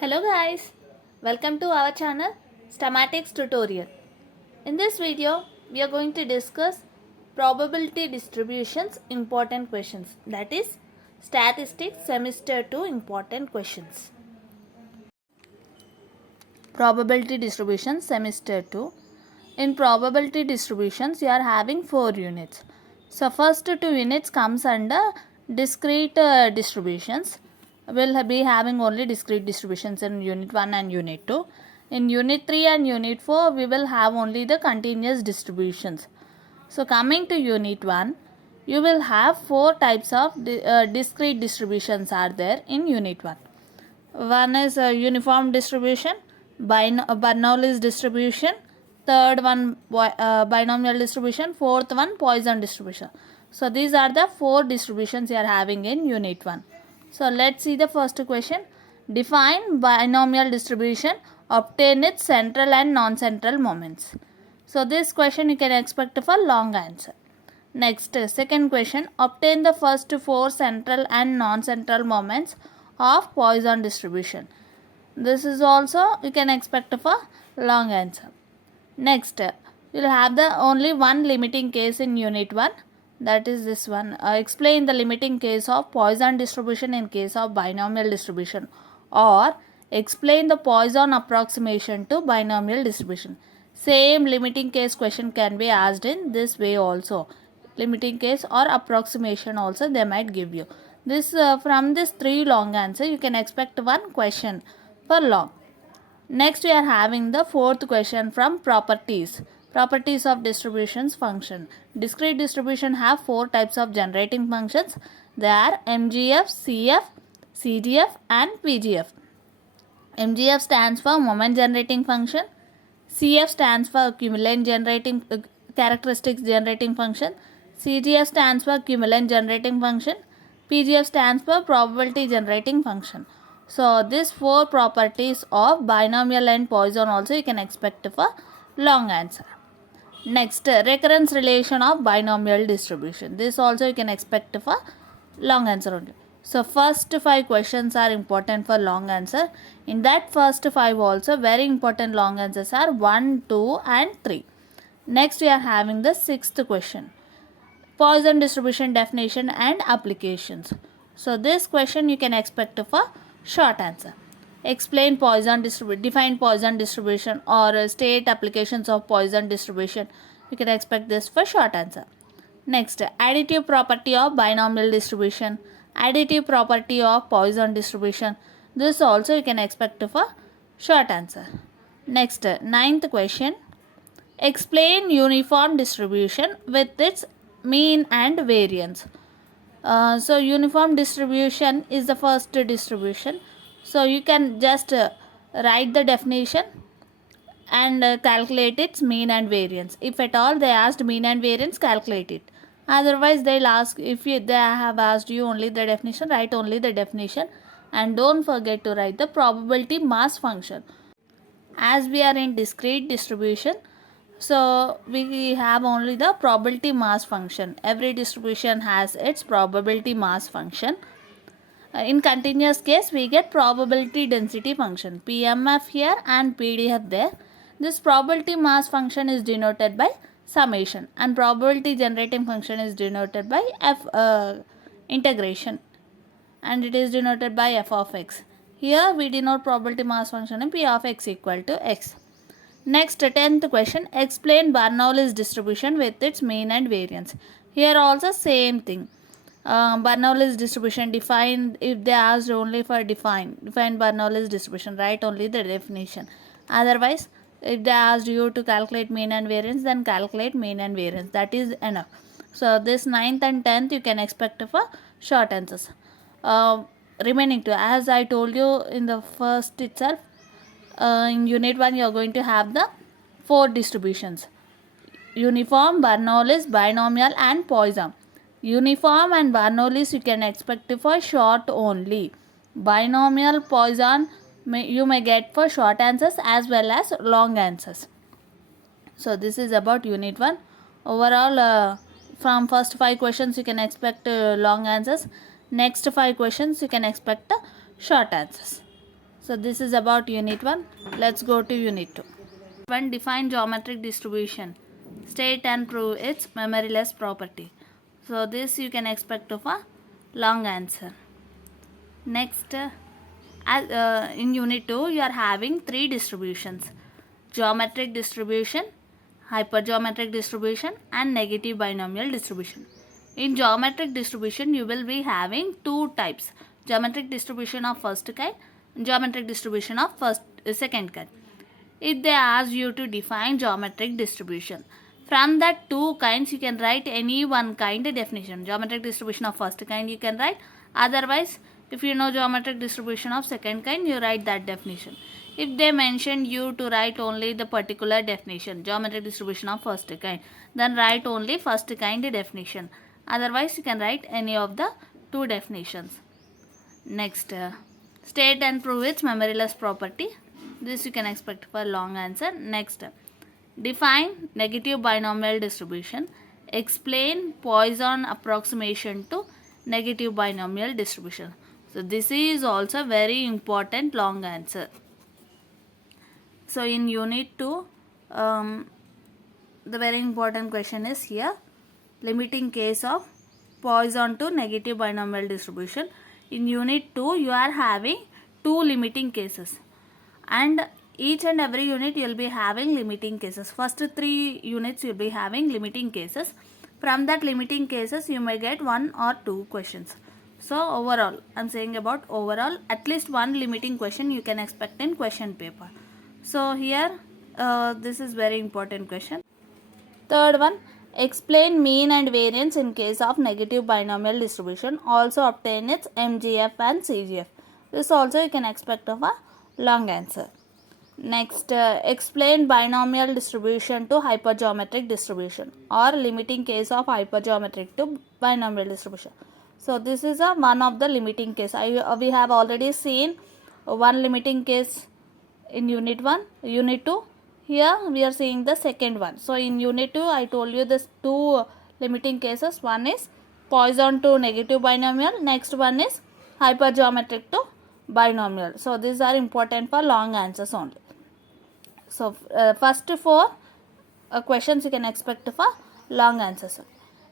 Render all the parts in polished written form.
Hello guys, welcome to our channel Stematics tutorial. In this video, we are going to discuss probability distributions important questions, that is statistics semester 2 important questions. Probability distribution semester 2. In probability distributions, you are having 4 units. So first 2 units comes under discrete distributions. We'll be having only discrete distributions in unit 1 and unit 2. In unit 3 and unit 4, we will have only the continuous distributions. So coming to unit 1, you will have 4 types of discrete distributions are there in unit 1. One is uniform distribution, Bernoulli's distribution, third one binomial distribution, fourth one Poisson distribution. So these are the 4 distributions you are having in unit 1. So let's see the first question. Define binomial distribution, obtain its central and non-central moments. So this question you can expect for long answer. Next, second question. Obtain the first 4 central and non-central moments of Poisson distribution. This is also you can expect for long answer. Next, you will have the only one limiting case in unit 1, that is this one. Explain the limiting case of Poisson distribution in case of binomial distribution, or explain the Poisson approximation to binomial distribution. Same limiting case question can be asked in this way also. Limiting case or approximation also they might give you. This from this 3 long answer you can expect one question for long. Next we are having the fourth question from properties. Properties of distributions function. Discrete distribution have 4 types of generating functions. They are MGF, CF, CGF and PGF. MGF stands for moment generating function. CF stands for cumulant generating characteristics generating function. CGF stands for cumulant generating function. PGF stands for probability generating function. So these 4 properties of binomial and Poisson also you can expect for long answer. Next, recurrence relation of binomial distribution. This also you can expect for long answer only. So first 5 questions are important for long answer. In that first 5 also very important long answers are 1, 2 and 3. Next we are having the 6th question. Poisson distribution definition and applications. So this question you can expect for short answer. Explain Poisson distribution, define Poisson distribution or state applications of Poisson distribution. You can expect this for short answer. Next, additive property of binomial distribution, additive property of Poisson distribution. This also you can expect for short answer. Next, 9th question. Explain uniform distribution with its mean and variance. So uniform distribution is the first distribution. So you can just write the definition and calculate its mean and variance. If at all they asked mean and variance, calculate it. Otherwise they'll ask, if they have asked you only the definition, write only the definition and don't forget to write the probability mass function. As we are in discrete distribution, so we have only the probability mass function. Every distribution has its probability mass function. In continuous case, we get probability density function, PMF here and PDF there. This probability mass function is denoted by summation and probability generating function is denoted by integration, and it is denoted by f of x. Here we denote probability mass function in p of x equal to x. Next, 10th question. Explain Bernoulli's distribution with its mean and variance. Here also same thing. Bernoulli's distribution defined, if they asked only for define Bernoulli's distribution, write only the definition. Otherwise, if they asked you to calculate mean and variance, then calculate mean and variance. That is enough. So this 9th and 10th you can expect for short answers. Remaining 2, as I told you in the first itself, in unit 1 you are going to have the 4 distributions: uniform, Bernoulli's, binomial and Poisson. Uniform and Bernoulli's you can expect for short only. Binomial, Poisson you may get for short answers as well as long answers. So this is about unit 1. Overall, from first 5 questions you can expect long answers. Next 5 questions you can expect short answers. So this is about unit 1. Let's go to unit 2. One, define geometric distribution. State and prove its memoryless property. So this you can expect of a long answer. Next, in unit 2 you are having 3 distributions: geometric distribution, hypergeometric distribution and negative binomial distribution. In geometric distribution you will be having 2 types: geometric distribution of first kind, geometric distribution of second kind. If they ask you to define geometric distribution, from that 2 kinds you can write any one kind definition. Geometric distribution of first kind you can write, otherwise if you know geometric distribution of second kind, you write that definition. If they mention you to write only the particular definition, geometric distribution of first kind, then write only first kind definition. Otherwise you can write any of the 2 definitions. Next, state and prove its memoryless property. This you can expect for long answer. Next, define negative binomial distribution. Explain Poisson approximation to negative binomial distribution. So this is also very important long answer. So in unit 2, the very important question is here: limiting case of Poisson to negative binomial distribution. In unit 2 you are having 2 limiting cases, and each and every unit you will be having limiting cases. First 3 units you will be having limiting cases. From that limiting cases you may get 1 or 2 questions. So overall, I am saying about overall, at least 1 limiting question you can expect in question paper. So here this is very important question. Third one, explain mean and variance in case of negative binomial distribution. Also obtain its MGF and CGF. This also you can expect of a long answer. Next, explain binomial distribution to hypergeometric distribution or limiting case of hypergeometric to binomial distribution. So this is one of the limiting case. We have already seen one limiting case in unit 1, unit 2. Here we are seeing the second one. So in unit 2 I told you this 2 limiting cases. One is Poisson to negative binomial. Next one is hypergeometric to binomial. So these are important for long answers only. So first 4 questions you can expect for long answers.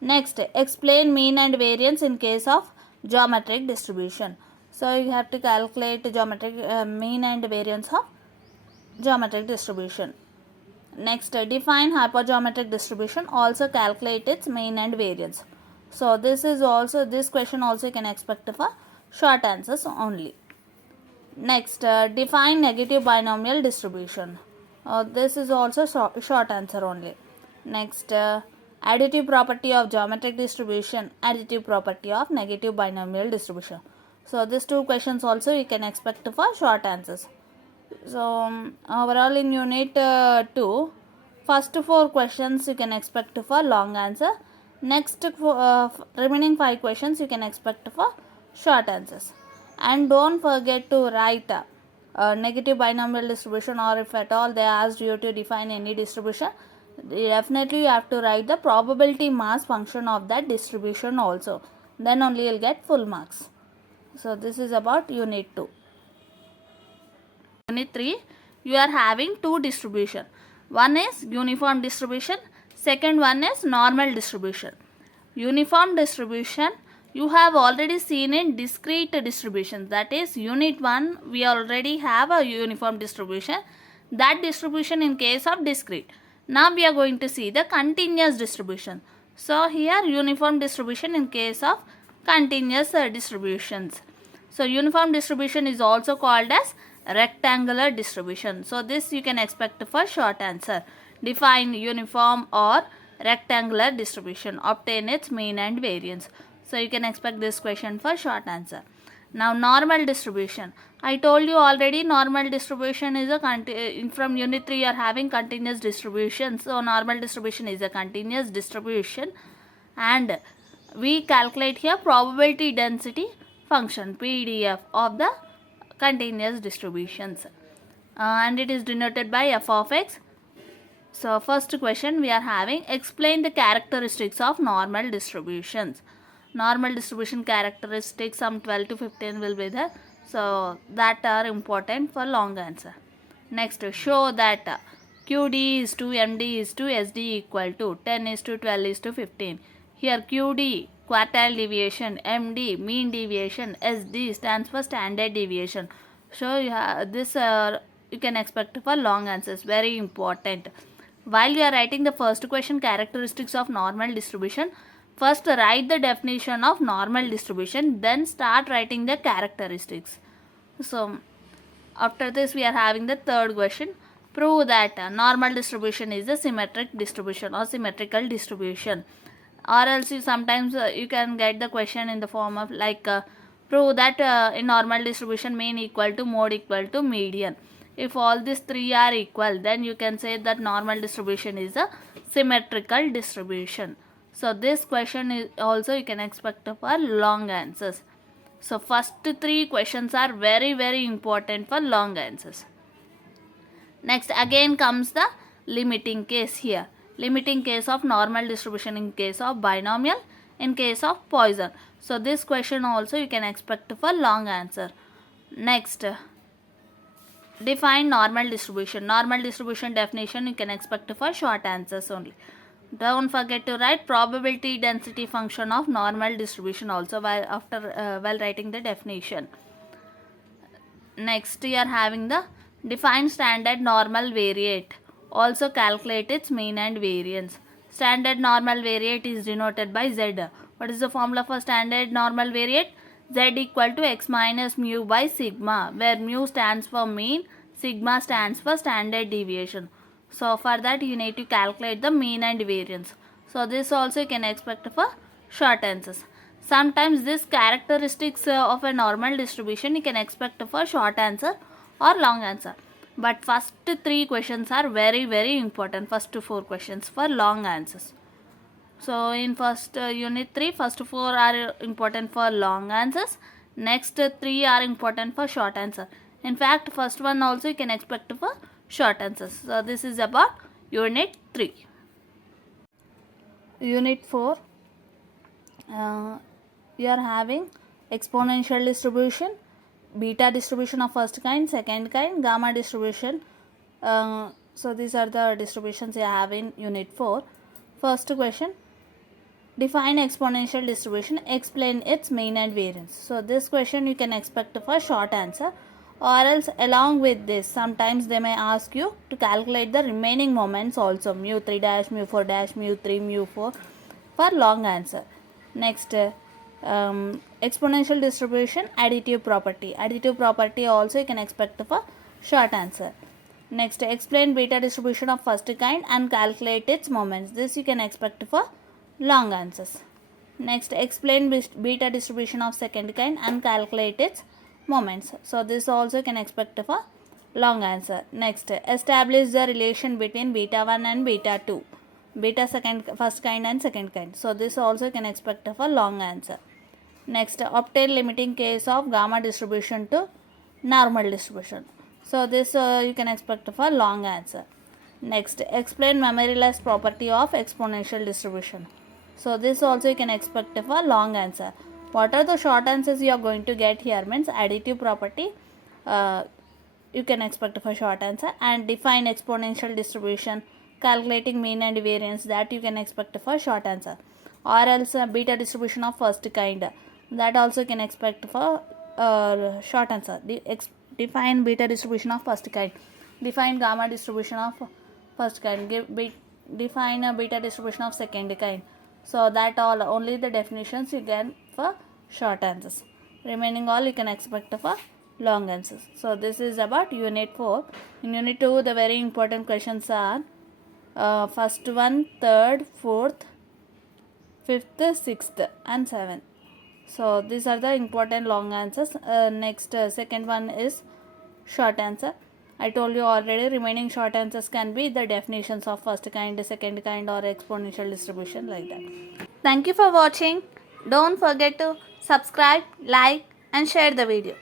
Next, explain mean and variance in case of geometric distribution. So you have to calculate geometric mean and variance of geometric distribution. Next, define hypergeometric distribution. Also calculate its mean and variance. So this question also you can expect for short answers only. Next, define negative binomial distribution. This is also short answer only. Next, additive property of geometric distribution, additive property of negative binomial distribution. So these 2 questions also you can expect for short answers. So overall in unit 2, first 4 questions you can expect for long answer. Next remaining 5 questions you can expect for short answers. And don't forget to write negative binomial distribution, or if at all they asked you to define any distribution, definitely you have to write the probability mass function of that distribution also. Then only you will get full marks. So this is about unit 2. Unit 3, you are having 2 distribution. One is uniform distribution, second one is normal distribution. Uniform distribution you have already seen in discrete distribution. That is unit 1 we already have a uniform distribution. That distribution in case of discrete. Now we are going to see the continuous distribution. So here uniform distribution in case of continuous distributions. So uniform distribution is also called as rectangular distribution. So this you can expect for short answer. Define uniform or rectangular distribution. Obtain its mean and variance. So you can expect this question for short answer. Now normal distribution. I told you already normal distribution is from unit 3 you are having continuous distribution. So normal distribution is a continuous distribution, and we calculate here probability density function PDF of the continuous distributions, and it is denoted by f of x. So first question we are having, explain the characteristics of normal distributions. Normal distribution characteristics, some 12 to 15 will be there. So that are important for long answer. Next, show that QD is to MD is to SD equal to 10 is to 12 is to 15. Here QD quartile deviation, MD mean deviation, SD stands for standard deviation. So this you can expect for long answers. Very important. While you are writing the first question, characteristics of normal distribution, first write the definition of normal distribution, then start writing the characteristics. So after this we are having the third question. Prove that normal distribution is a symmetric distribution or symmetrical distribution. Or else you sometimes you can get the question in the form of like prove that in normal distribution mean equal to mode equal to median. If all these three are equal, then you can say that normal distribution is a symmetrical distribution. So this question is also you can expect for long answers. So first three questions are very important for long answers. Next again comes the limiting case here. Limiting case of normal distribution in case of binomial, in case of Poisson. So this question also you can expect for long answer. Next, define normal distribution. Normal distribution definition you can expect for short answers only. Don't forget to write probability density function of normal distribution also while writing the definition. Next you are having the define standard normal variate. Also calculate its mean and variance. Standard normal variate is denoted by Z. What is the formula for standard normal variate? Z equal to x minus mu by sigma, where mu stands for mean, sigma stands for standard deviation. So for that you need to calculate the mean and variance. So this also you can expect for short answers. Sometimes this characteristics of a normal distribution you can expect for short answer or long answer. But first three questions are very important. First four questions for long answers. So in first unit 3, first 4 are important for long answers. Next 3 are important for short answer. In fact, first one also you can expect for short answers. So this is about unit 3. Unit 4, you are having exponential distribution, beta distribution of first kind, second kind, gamma distribution. So these are the distributions you have in unit 4. First question, define exponential distribution, explain its mean and variance. So this question you can expect for short answer, or else along with this sometimes they may ask you to calculate the remaining moments also, mu 3 dash, mu 4 dash, mu 3, mu 4 for long answer. Next, exponential distribution, additive property. Additive property also you can expect for short answer. Next, explain beta distribution of first kind and calculate its moments. This you can expect for long answers. Next, explain beta distribution of second kind and calculate its moments. So this also you can expect for long answer. Next, establish the relation between beta 1 and beta 2, beta first kind and second kind. So this also you can expect for long answer. Next, obtain limiting case of gamma distribution to normal distribution. So this you can expect for long answer. Next, explain memoryless property of exponential distribution. So this also you can expect for long answer. What are the short answers you are going to get here means additive property you can expect for short answer, and define exponential distribution, calculating mean and variance, that you can expect for short answer. Or else beta distribution of first kind, that also you can expect for short answer. Define beta distribution of first kind, define gamma distribution of first kind, define a beta distribution of second kind. So that all only the definitions you get for short answers. Remaining all you can expect for long answers. So this is about unit 4. In unit 2 the very important questions are first one, third, fourth, fifth, sixth and seventh. So these are the important long answers. Next second one is short answer. I told you already, remaining short answers can be the definitions of first kind, second kind or exponential distribution, like that. Thank you for watching. Don't forget to subscribe, like and share the video.